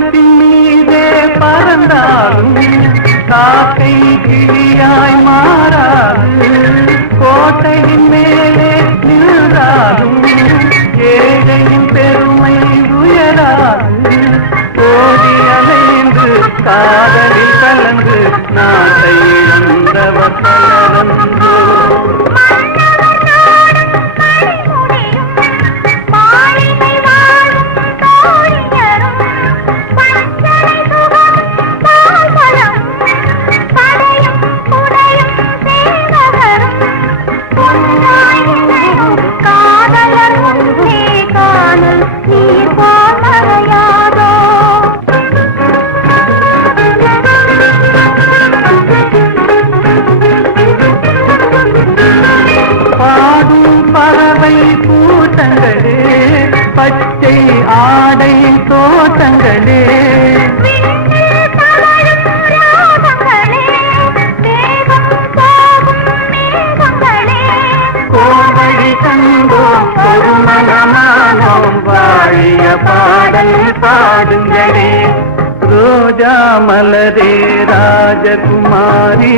வானத்தின் மீதே பறந்தாலும் காக்கை கிளியாய் மாறாது. கோட்டையின் மேலே நின்றாலும் ஏழையின் பெருமை உயராது. ஓடி அலைந்து காதலில் கலந்து நாட்டை இழந்தவர் பலரன்றோ ஆடை தோட்டங்களே கோவழி கண்டோம் பொதுமனமானோம் வாழிய பாடல் பாடுங்களே. ரோஜா மலரே ராஜகுமாரி